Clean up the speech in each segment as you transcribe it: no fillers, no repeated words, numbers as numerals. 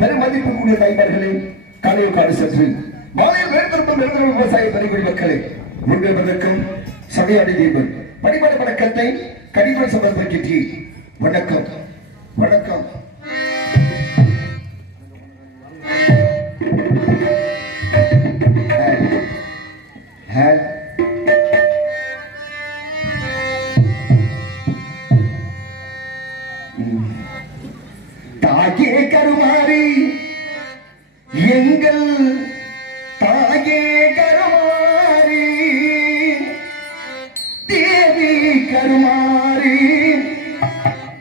பெருமதிப்புக்குரிய நண்பர்களே, கலையோடு சென்று மாலையில் வேறுபடும் விவசாய பணிபுரி மக்களை முன்வதற்கும் சபையாடி தீபன் பணிபாடு வணக்கத்தை கனிமொழி சமர்ப்பிக்கிறேன். வணக்கம் வணக்கம். தாயே கருமாறி எங்கள் தாயே கருமாறி தேவி கருமாறி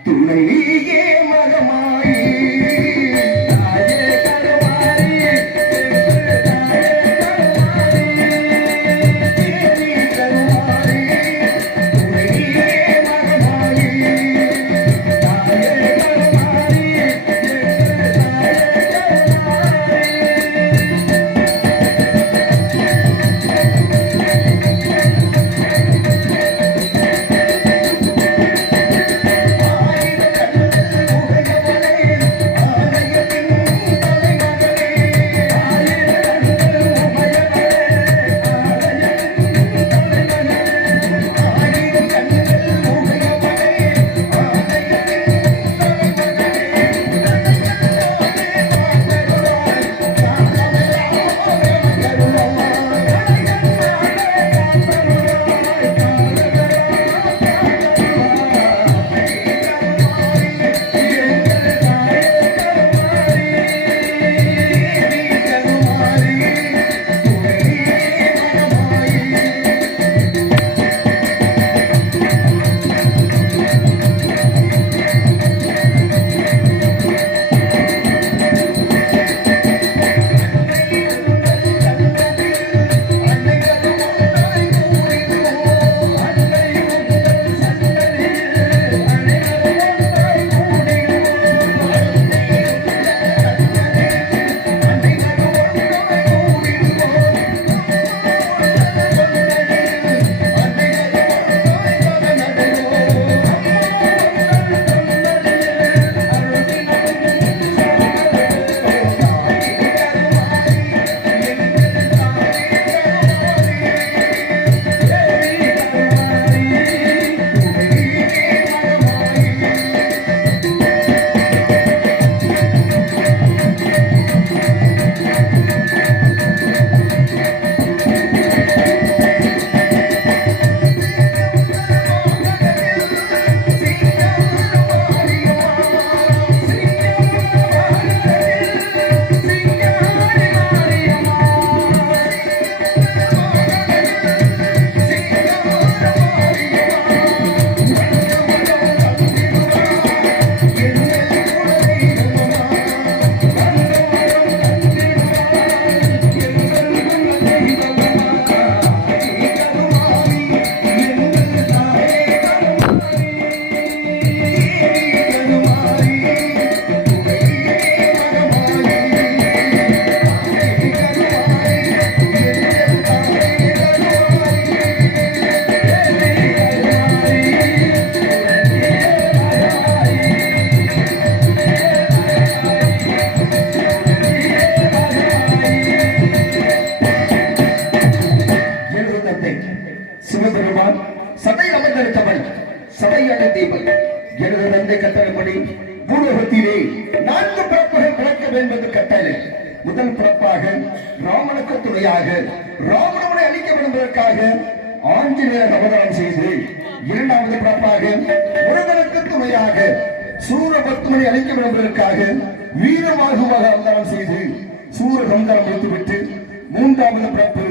துணையே மகமாயி சிவபெருமான் சபை அமர்ந்திருத்தவள் சபையான தேவன் எனது தந்தை கட்டளைப்படி பூலோகத்திலே 4 பிறப்புகள் பிறக்க வேண்டும் கட்டளை. முதல் பிறப்பாக ராமனுக்கு துணையாக ராமனை அழிக்க விடுவதற்காக ஆஞ்சநேயர் அவதாரம் செய்து, இரண்டாவது பிறப்பாக முருகனுக்கு துணையாக சூரபத்மனை அழிக்க விடுவதற்காக வீரமாகுவாக அவதாரம் செய்து சூரகந்தாரம் முடித்துவிட்டு, மூன்றாவது பிறப்பு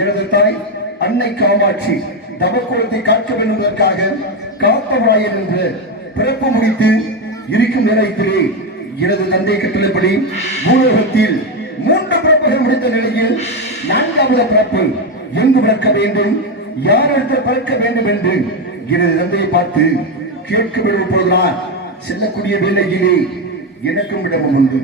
எனது தாய் அன்னை காமாட்சி தவக்கோலத்தை காக்க வேண்டுவதற்காக காத்தவராயன் என்ற பிறப்பு முடித்து இருக்கும் நிலையத்திலே எனது தந்தை கட்டளைப்படி பூலோகத்தில் 3 பிறப்புகள் முடித்த நிலையில் 4வது பிறப்பு எங்கு பிறக்க வேண்டும், யாரிடத்தில் பிறக்க வேண்டும் என்று எனது தந்தையை பார்த்து கேட்க விடும் பொழுதுதான் செல்லக்கூடிய வேலையிலே எனக்கும் இடமும் உண்டு.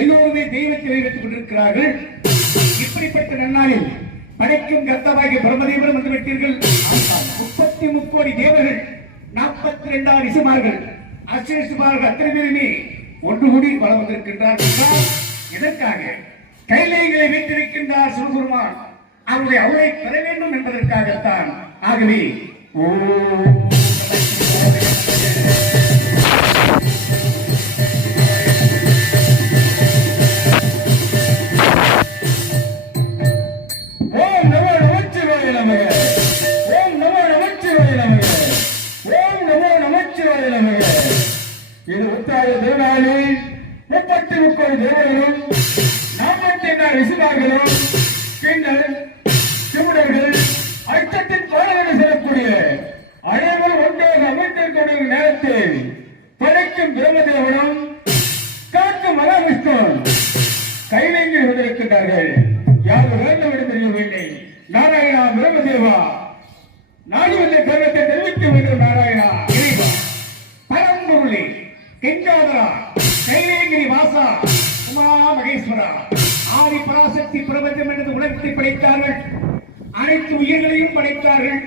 எல்லோருமே தெய்வத்தை வைத்துக் கொண்டிருக்கிறார்கள். இப்படிப்பட்ட நன்னாளில் படைக்கும் கர்த்தவாகிய பிரம்மதேவரும் வந்து விட்டீர்கள். 33 கோடி தேவர்கள், 42 ரிஷிமார்கள், அஷ்டரிஷிமார்கள் அத்தனை பேருமே ஒன்று கூடி வளம் வந்திருக்கின்றார்கள். எதற்காக? கைலைகளை வைத்திருக்கின்றார் சிவபெருமான் அவருடைய அவளை பெற வேண்டும் என்பதற்காகத்தான். ஆகவே இது உத்தாய திருநாளில் 33 தேவர்களும் 44 ரிஷிமார்களும் கிண்ணல் சிமுடர்கள் அச்சத்தின் பாடல்கள் செல்லக்கூடிய அனைவரும் ஒன்றாக அமைந்திருக்கக்கூடிய நேரத்தில் படைக்கும் பிரம்மதேவனும் காக்கும் மகாவிஷ்ணு கைநெங்கி வந்திருக்கின்றார்கள். யார் வேண்டும் என்று தெரியவில்லை. நாராயணா பிரம்மதேவா நாடி வந்த கருத்தை தெரிவிக்க வேண்டும். நாராயணா இறைவா பரம்பொருளே கெஞ்சாதரா கைலேங்கிரி வாசா உமா மகேஸ்வரா ஆதி பராசக்தி பிரபஞ்சம் என்று உலகத்தை படைத்தார்கள். அனைத்து உயிர்களையும் படைத்தார்கள்.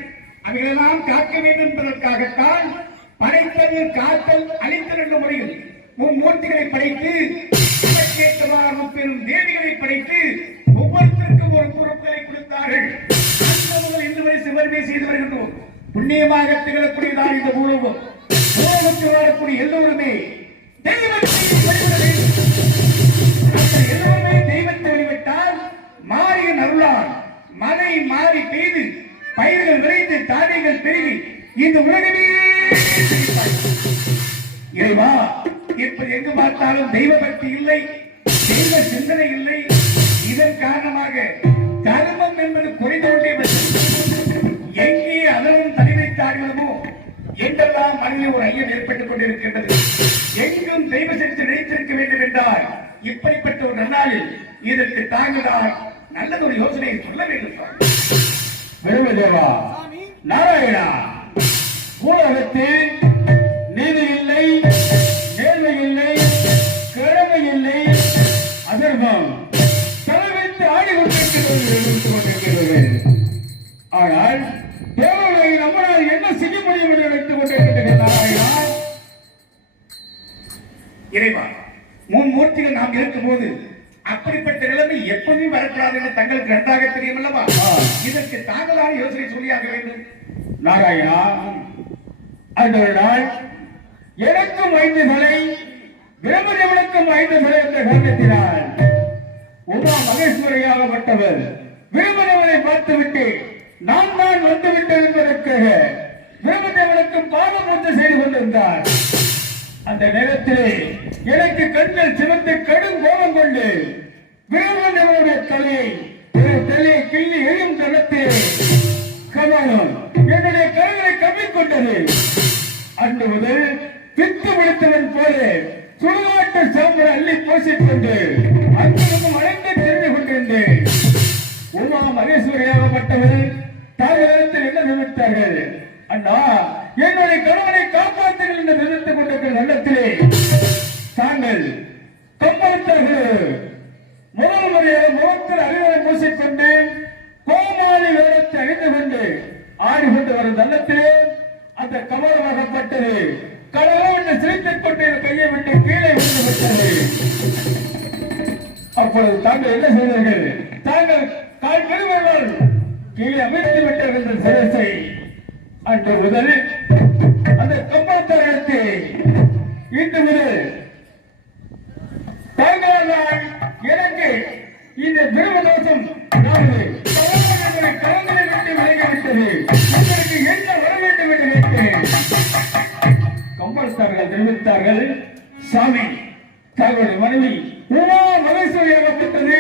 அவைகளெல்லாம் காக்க வேண்டும் என்பதற்காகத்தான் படைத்தல் காத்தல் அழித்தல் என்ற முறையில் மும்மூர்த்திகளை படைத்து பெரும் தேவிகளை படைத்து ஒவ்வொருத்தருக்கும் ஒரு பொறுப்புகளை கொடுத்தார்கள். முதல் இன்று வரை சிவருமே செய்து வருகின்றோம். புண்ணியமாக திகழக்கூடியதான் இந்த பூலோகம். பூலோகத்தில் வாழக்கூடிய எல்லோருமே தெய்வத்தை வழிபட வேண்டும். எல்லோருமே தெய்வத்தை வழிபட்டால் மாறிய அருளால் மழை மாறி பெய்து பயிர்கள் விளைந்து தானியங்கள் பெருகி இந்த உலகமே இறைவா இப்ப எங்கு பார்த்தாலும் தெய்வ பக்தி இல்லை, தெய்வ சிந்தனை இல்லை. இதன் காரணமாக தர்மம் என்பது குறைந்து கொண்டே எங்கே அளவும் தனி வைத்தார்களோ என்றெல்லாம் மனதில் ஒரு ஐயம் ஏற்பட்டுக் கொண்டிருக்கின்றது. எங்கும் தெய்வ சக்தி நினைத்திருக்க வேண்டும் என்றால் இப்படிப்பட்ட ஒரு நன்னாளில் இதற்கு தாங்களால் நல்லது ஒரு யோசனையை சொல்ல வேண்டும். பிரம்மதேவா நாராயணா பூலகத்தில் நீதி இல்லை, நேர்மை இல்லை, கிழமை இல்லை, அதர்மம் தலைவைத்து ஆடிக்கொண்டிருக்கிறது. ஆனால் தேவர்களை நம்மளால் என்ன செய்ய முடியும் என்று நினைத்துக் கொண்டிருக்கிறது. நாராயணா இறைவா மும்மூர்த்திகள் நாம் இருக்கும் போது அப்படிப்பட்ட நிலைமை எப்போதும் வரக்கூடாது என்று தங்களுக்கு நன்றாக தெரியும் அல்லவா? இதற்கு தாங்களான யோசனை சொல்லியாக வேண்டும். நாராயணா அந்த நாள் எனக்கும் 5 தலை பிரம்மதேவனுக்கும் 5 தலை என்ற காரணத்தினால் உமா மகேஸ்வரியாகப்பட்டவர் பிரம்மதேவனை பார்த்துவிட்டு நான் தான் வந்துவிட்டேன் என்பதற்காக பிரம்மதேவனுக்கும் பாவம் வந்து செய்து கொண்டிருந்தார். அந்த நேரத்திலே எனக்கு கண்கள் சிவந்து கடும் கோபம் கொண்டு பிரம்மதேவனுடைய தலையை கிள்ளி எரியும் தளத்திலே கமலம் என்னுடைய கருங்களை கவ்விக்கொண்டது. அன்று முதல் பித்து விடுத்தவன் போல சுடுகாட்டு சாம்பல் அள்ளி பூசிக்கொண்டு அங்கிருந்து மறைந்து தெரிந்து கொண்டிருந்தேன். உமா மகேஸ்வரியாகப்பட்டவர் தாகத்தில் என்ன நினைத்தார்கள்? அண்ணா என்னுடைய கணவனை காப்பாற்றுங்கள் என்று நினைத்துக் கொண்டிருக்கிற நல்லத்திலே தாங்கள் கம்பளித்தார்கள். முதல் முறையாக முகத்தில் அறிவுரை பூசிக்கொண்டு கோமாளி வேடத்தை அணிந்து கொண்டு ஆடிக்கொண்டு வரும் நல்லத்திலே அந்த கமலமாகப்பட்டது கடவுள் சிரித்துக் கொண்டு கையை விட்டு கீழே விழுந்து விட்டது. அப்பொழுது தாங்கள் என்ன செய்தார்கள்? தாங்கள் கால் கருவர்கள் கீழே அமைத்து விட்டார்கள் என்ற சிரசை. அன்று முதல் அந்த கம்பளத்தை இன்று முதல் தாங்களால் எனக்கு இந்த திருமதோஷம் கலங்களை விட்டு விலகிவிட்டது. உங்களுக்கு என்ன வர வேண்டும் என்று கேட்டேன். கம்பளத்தார்கள் தெரிவித்தார்கள், சாமி தங்களுடைய மனைவி உமா மகேஸ்வரியாகப்பட்டது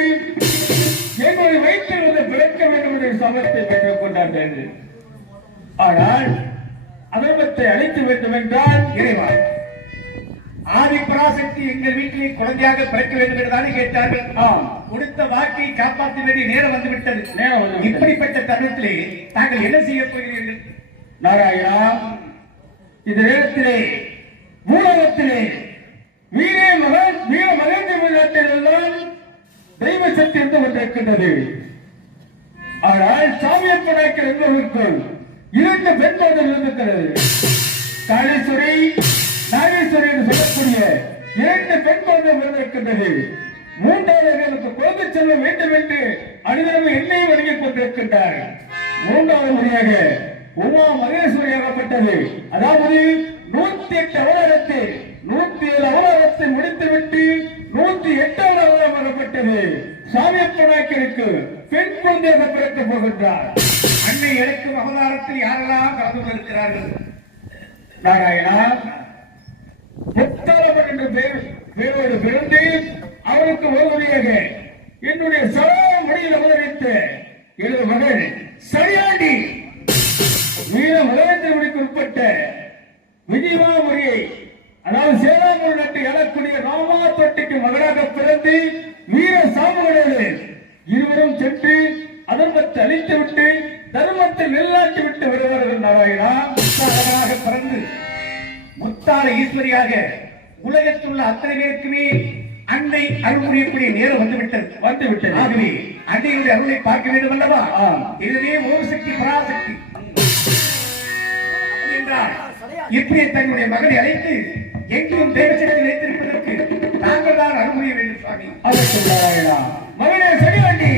எங்களுடைய வயிற்றில் வந்து பிறக்க வேண்டும் என்ற சமத்தை பெற்றுக் கொண்டார்கள். ஆனால் அதர்மத்தை அழிக்க வேண்டும் என்றால் இறைவா ஆதி பராசக்தி எங்கள் வீட்டிலே குழந்தையாக பிறக்க வேண்டும் என்றுதானே கேட்டார்கள். கொடுத்த வாக்கை காப்பாற்ற வேண்டிய நேரம் வந்துவிட்டது. இப்படிப்பட்ட தருணத்திலே தாங்கள் என்ன செய்ய போகிறீர்கள்? நாராயணா இந்த நேரத்திலே மூலகத்திலே வீர மகேந்திர நாட்டிலெல்லாம் தெய்வ சக்தி இருந்து கொண்டிருக்கின்றது. ஆனால் சாமியப்பனாக்கள் என்பதற்குள் 2 பெண் குழந்தைகள் இருக்கிறது. காளீஸ்வரி நாகேஸ்வரி என்று சொல்லக்கூடிய 2 பெண் குழந்தைகள் இருக்கின்றது. 3வது எனக்கு குழந்தை செல்வம் வேண்டும் என்று அனைவரும் என்னை வணங்கிக் கொண்டிருக்கின்றார். 3வது முறையாக உமா மகேஸ்வரியாகப்பட்டது அதாவது 108 அவதாரத்தை 107 அவதாரத்தை முடித்துவிட்டு 108வது அவதாரமாகப்பட்டது சாமியப்பனாக்கிற்கு பெண் குழந்தையாக பிறக்கப் போகின்றார். அன்னை எடுக்கும் அவதாரத்தில் யாரெல்லாம் கலந்து கொண்டிருக்கிறார்கள்? நாராயணா புத்தளப்பட்ட என்ற பேரோடு பிறந்து அவருக்கு ஓதுமையாக என்னுடைய சரா மொழியில் அவதரித்த எனது மகள் சரியாண்டி வீர மகேந்திரமணிக்கு உட்பட்ட விஜயமாபுரியை அதாவது சேலாமூர் நாட்டை எழக்கூடிய ராமா தொட்டிக்கு மகளாக பிறந்து வீர சாமுகளோடு இருவரும் சென்று அதர்மத்தை அழித்துவிட்டு தர்மத்தை நிலைநாட்டி விட்டு வருவார்கள். நாராயணா முத்தாளராக பிறந்து முத்தாள ஈஸ்வரியாக உலகத்தில் உள்ள அத்தனை பேருக்குமே அன்னை அருள் புரியக்கூடிய நேரம் வந்துவிட்டது. ஆகவே அன்னையுடைய அருளை பார்க்க வேண்டும் அல்லவா? இதுவே ஓம் சக்தி பராசக்தி என்றார். இப்படி தன்னுடைய மகனை அழைத்து எங்கும் தேவசனத்தில் வைத்திருப்பதற்கு நாங்கள் தான் அருள் புரிய வேண்டும் சுவாமி. மகனே சரியாண்டி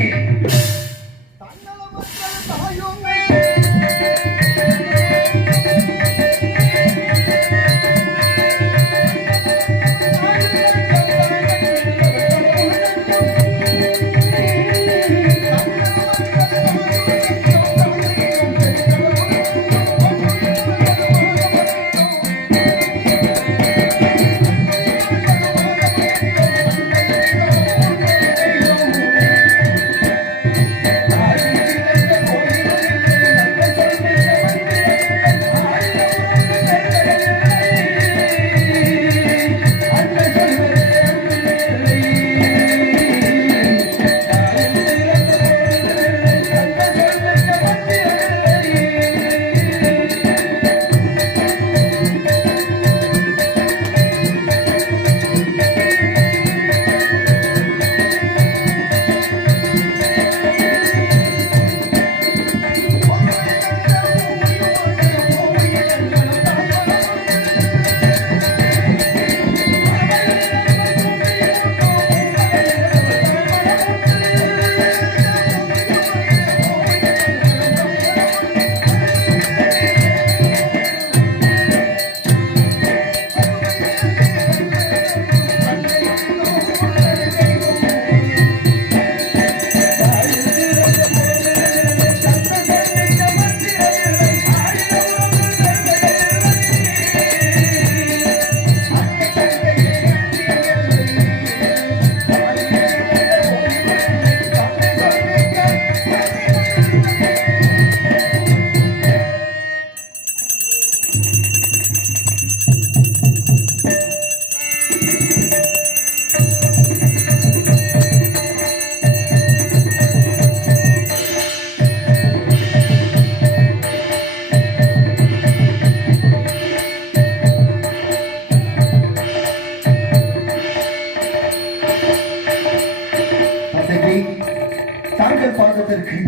தாங்கள் பார்த்ததற்கு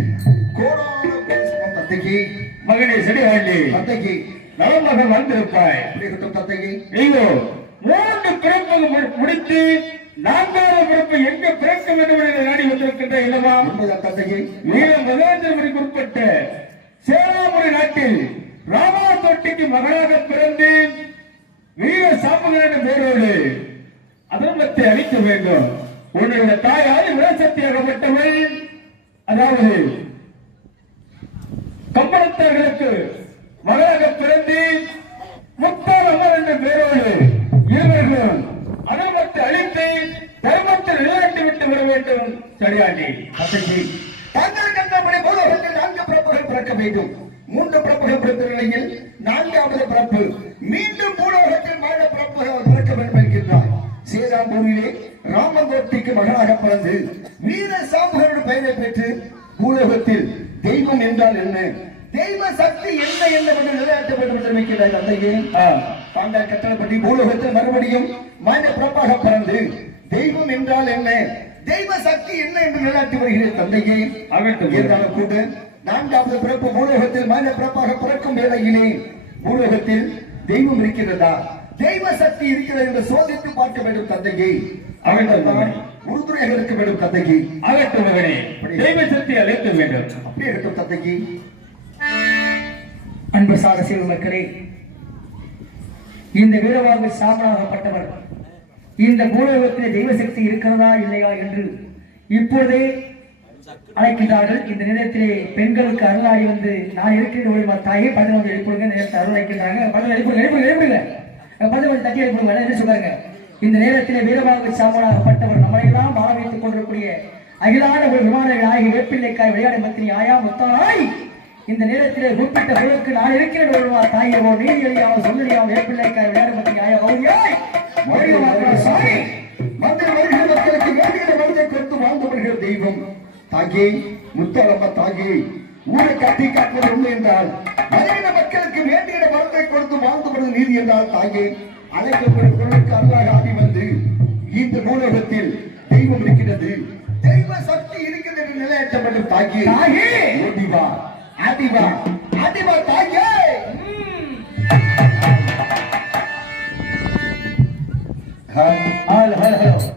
மகனே சரியாண்டி தத்தைக்கு நலமகன் வந்திருப்பாய். ஐயோ 3 பிறப்பு முடித்து 4வது பிறப்பு எங்க பிறக்க வேண்டும் என நாடி வந்திருக்கின்ற இல்லவா தத்தைக்கு வீர மகேந்திரமணிக்கு உட்பட்ட சேலாமுறை நாட்டில் ராமா தொட்டிக்கு மகனாக பிறந்து வீர சாமுகன் என்ற பெயரோடு அதர்மத்தை அழிக்க வேண்டும். உன்னுடைய தாயால் விரசக்தியாகப்பட்டவள் அதாவது கம்பளத்தார்களுக்கு மகனாக பிறந்து முத்தாரம்மன் என்ற பெயரோடு இருவர்களும் அதர்மத்தை அழித்து தர்மத்தை நிலைநாட்டி விட்டு வர வேண்டும். சரியாண்டி தாங்கள் கண்டபடி பூலோகத்தில் 4 பிறப்புகள் பிறக்க வேண்டும். 3 பிறப்புகள் பிறந்த நிலையில் 4வது பிறப்பு மீண்டும் பூலோகத்தில் மனித பிறப்புகள் பிறக்க வேண்டும் என்கின்றார். சேதாம்பூரிலே ராமகோட்டிக்கு மகனாக பிறந்து வீர சாமுகனுடைய பெயரை பெற்று பூலோகத்தில் தெய்வம் என்றால் என்ன, தெய்வ சக்தி என்ன என்று நிலையாட்டப்பட்டு தெரிவிக்கிறார். தந்தையே தாங்கள் கட்டளப்படி பூலோகத்தில் மறுபடியும் மனித பிறப்பாக பிறந்து தெய்வம் என்றால் என்ன, தெய்வ சக்தி என்ன என்று நிலையாட்டி வருகிறேன். தந்தையே இருந்தாலும் கூட 4வது பிறப்பு பூலோகத்தில் மனித பிறப்பாக பிறக்கும் வேளையிலே பூலோகத்தில் தெய்வம் இருக்கிறதா, தெய்வ சக்தி இருக்கிறது என்று சோதித்து பார்க்க வேண்டும். தந்தையை உறுதுணையாக இருக்க வேண்டும். தந்தையை அகற்றும் மகனே தெய்வ சக்தி அழைக்க வேண்டும். அப்படியே இருக்கட்டும் தந்தையை. அன்பு சாரசியல் மக்களே, இந்த வீரவாக சாமனாகப்பட்டவர் இந்த பூலோகத்திலே தெய்வ சக்தி இருக்கிறதா இல்லையா என்று இப்போதே அழைக்கின்றார்கள். இந்த நேரத்திலே பெண்களுக்கு அருளாடி வந்து நான் இருக்கிற தாயே பதில் வந்து எழுப்பிடுங்க நேரத்தை அருள் அழைக்கின்றாங்க. பதில் எழுப்பிடுங்க எழுப்பிடுங்க எழுப்பிடுங்க பதில் வந்து தட்டி எழுப்பிடுங்க என்ன சொல்றாங்க. இந்த நேரத்திலே வீரபாகு சாமனாகப்பட்டவர் நம்மளையெல்லாம் வாழ வைத்துக் கொண்டிருக்கூடிய அகிலான ஒரு விமானங்கள் ஆகிய வேப்பிள்ளைக்காய் விளையாடு பத்தினி ஆயா முத்தாய் இந்த நேரத்திலே குறிப்பிட்ட பொருளுக்கு நான் இருக்கிறேன் வருவா தாயவோ நீதி அழியாமோ சொல்லறியாமோ வேப்பிள்ளைக்காய் விளையாடு பத்தினி ஆயா பௌரியாய் சாமி மந்திர வருகிற மக்களுக்கு வேண்டிய மனதை கொடுத்து வாழ்ந்தவர்கள் தெய்வம் தாகி முத்தாலம்மா தாகி ஊரை கட்டி காட்டுவது உண்மை என்றால் மனித மக்களுக்கு வேண்டிய மனதை கொடுத்து வாழ்ந்தவர்கள் நீதி என்றால் தாகி அழைக்கப்படும் பொருளுக்கு அல்லாஹ் ஆதி வந்து இந்த நூலகத்தில் தெய்வம் இருக்கிறது தெய்வ சக்தி இருக்கிறது என்று நிலையற்றப்படும் தாகி ஆதிவா